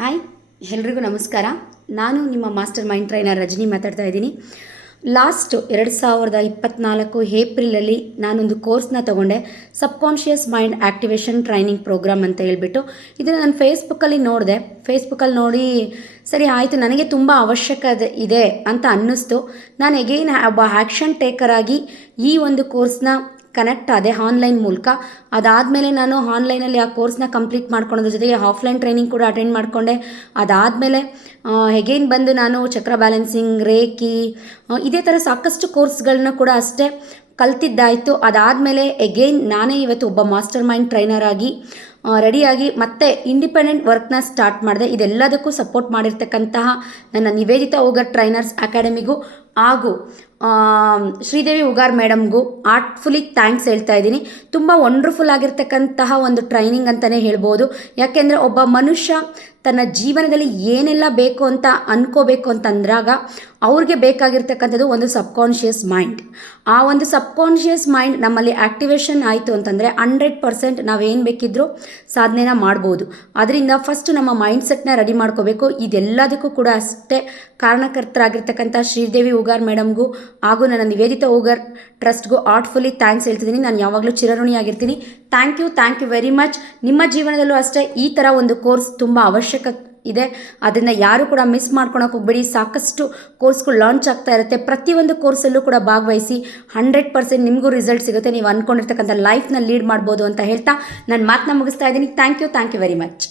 Hi, ಎಲ್ರಿಗೂ ನಮಸ್ಕಾರ. ನಾನು ನಿಮ್ಮ ಮಾಸ್ಟರ್ ಮೈಂಡ್ ಟ್ರೈನರ್ ರಜನಿ ಮಾತಾಡ್ತಾ ಇದ್ದೀನಿ. ಲಾಸ್ಟ್ 2024 ಏಪ್ರಿಲಲ್ಲಿ ನಾನೊಂದು ಕೋರ್ಸ್ನ ತೊಗೊಂಡೆ, subconscious mind activation training program ಅಂತ ಹೇಳ್ಬಿಟ್ಟು. ಇದನ್ನು ನಾನು ಫೇಸ್ಬುಕ್ಕಲ್ಲಿ ನೋಡಿ ಸರಿ ಆಯಿತು, ನನಗೆ ತುಂಬ ಅವಶ್ಯಕತೆ ಇದೆ ಅಂತ ಅನ್ನಿಸ್ತು. ನಾನು ಎಗೈನ್ ಒಬ್ಬ ಆ್ಯಕ್ಷನ್ ಟೇಕರ್ ಆಗಿ ಈ ಒಂದು ಕೋರ್ಸ್ನ ಕನೆಕ್ಟ್ ಆದೆ ಆನ್ಲೈನ್ ಮೂಲಕ. ಅದಾದಮೇಲೆ ನಾನು ಆನ್ಲೈನಲ್ಲಿ ಆ ಕೋರ್ಸ್ನ ಕಂಪ್ಲೀಟ್ ಮಾಡ್ಕೊಳ್ಳೋದ್ರ ಜೊತೆಗೆ ಆಫ್ಲೈನ್ ಟ್ರೈನಿಂಗ್ ಕೂಡ ಅಟೆಂಡ್ ಮಾಡಿಕೊಂಡೆ. ಅದಾದಮೇಲೆ ಎಗೈನ್ ಬಂದು ನಾನು ಚಕ್ರ ಬ್ಯಾಲೆನ್ಸಿಂಗ್, ರೇಖಿ, ಇದೇ ಥರ ಸಾಕಷ್ಟು ಕೋರ್ಸ್ಗಳನ್ನ ಕೂಡ ಅಷ್ಟೇ ಕಲ್ತಿದ್ದಾಯಿತು. ಅದಾದಮೇಲೆ ಎಗೈನ್ ನಾನೇ ಇವತ್ತು ಒಬ್ಬ ಮಾಸ್ಟರ್ ಮೈಂಡ್ ಟ್ರೈನರ್ ಆಗಿ ರೆಡಿಯಾಗಿ ಮತ್ತೆ ಇಂಡಿಪೆಂಡೆಂಟ್ ವರ್ಕ್ನ ಸ್ಟಾರ್ಟ್ ಮಾಡಿದೆ. ಇದೆಲ್ಲದಕ್ಕೂ ಸಪೋರ್ಟ್ ಮಾಡಿರ್ತಕ್ಕಂತಹ ನನ್ನ ನಿವೇದಿತಾ ಉಗರ್ ಟ್ರೈನರ್ಸ್ ಅಕಾಡೆಮಿಗೂ ಹಾಗೂ ಶ್ರೀದೇವಿ ಉಗಾರ್ ಮೇಡಮ್ಗೂ ಆರ್ಟ್ಫುಲಿ ಥ್ಯಾಂಕ್ಸ್ ಹೇಳ್ತಾ ಇದ್ದೀನಿ. ತುಂಬ ವಂಡರ್ಫುಲ್ ಆಗಿರ್ತಕ್ಕಂತಹ ಒಂದು ಟ್ರೈನಿಂಗ್ ಅಂತಲೇ ಹೇಳ್ಬೋದು. ಯಾಕೆಂದರೆ ಒಬ್ಬ ಮನುಷ್ಯ ತನ್ನ ಜೀವನದಲ್ಲಿ ಏನೆಲ್ಲ ಬೇಕು ಅಂತ ಅನ್ಕೋಬೇಕು ಅಂತಂದ್ರಾಗ ಅವ್ರಿಗೆ ಬೇಕಾಗಿರ್ತಕ್ಕಂಥದ್ದು ಒಂದು ಸಬ್ಕಾನ್ಷಿಯಸ್ ಮೈಂಡ್. ಆ ಒಂದು ಸಬ್ಕಾನ್ಷಿಯಸ್ ಮೈಂಡ್ ನಮ್ಮಲ್ಲಿ ಆ್ಯಕ್ಟಿವೇಶನ್ ಆಯಿತು ಅಂತಂದರೆ 100% ನಾವೇನು ಬೇಕಿದ್ರೂ ಸಾಧನೆನ ಮಾಡ್ಬೋದು. ಅದರಿಂದ ಫಸ್ಟ್ ನಮ್ಮ ಮೈಂಡ್ಸೆಟ್ನ ರೆಡಿ ಮಾಡ್ಕೋಬೇಕು. ಇದೆಲ್ಲದಕ್ಕೂ ಕೂಡ ಅಷ್ಟೇ ಕಾರಣಕರ್ತರಾಗಿರ್ತಕ್ಕಂಥ ಶ್ರೀದೇವಿ ಉಗಾರ್ ಮೇಡಮ್ಗೂ ಹಾಗೂ ನನ್ನ ನಿವೇದಿತಾ ಉಗರ್ ಟ್ರಸ್ಟ್ಗೂ ಆರ್ಟ್ಫುಲಿ ಥ್ಯಾಂಕ್ಸ್ ಹೇಳ್ತಿದ್ದೀನಿ. ನಾನು ಯಾವಾಗಲೂ ಚಿರಋಣಿಯಾಗಿರ್ತೀನಿ. Thank you very much. ನಿಮ್ಮ ಜೀವನದಲ್ಲೂ ಅಷ್ಟೇ ಈ ಥರ ಒಂದು ಕೋರ್ಸ್ ತುಂಬ ಅವಶ್ಯಕ ಇದೆ. ಅದನ್ನು ಯಾರು ಕೂಡ ಮಿಸ್ ಮಾಡ್ಕೊಳಕ್ಕೆ ಹೋಗ್ಬೇಡಿ. ಸಾಕಷ್ಟು ಕೋರ್ಸ್ಗಳು ಲಾಂಚ್ ಆಗ್ತಾ ಇರುತ್ತೆ. ಪ್ರತಿಯೊಂದು ಕೋರ್ಸಲ್ಲೂ ಕೂಡ ಭಾಗವಹಿಸಿ 100% ನಿಮಗೂ ರಿಸಲ್ಟ್ ಸಿಗುತ್ತೆ. ನೀವು ಅಂದ್ಕೊಂಡಿರ್ತಕ್ಕಂಥ ಲೈಫ್ನ ಲೀಡ್ ಮಾಡ್ಬೋದು ಅಂತ ಹೇಳ್ತಾ ನನ್ನ ಮಾತನ್ನ ಮುಗಿಸ್ತಾ ಇದ್ದೀನಿ. Thank you very much.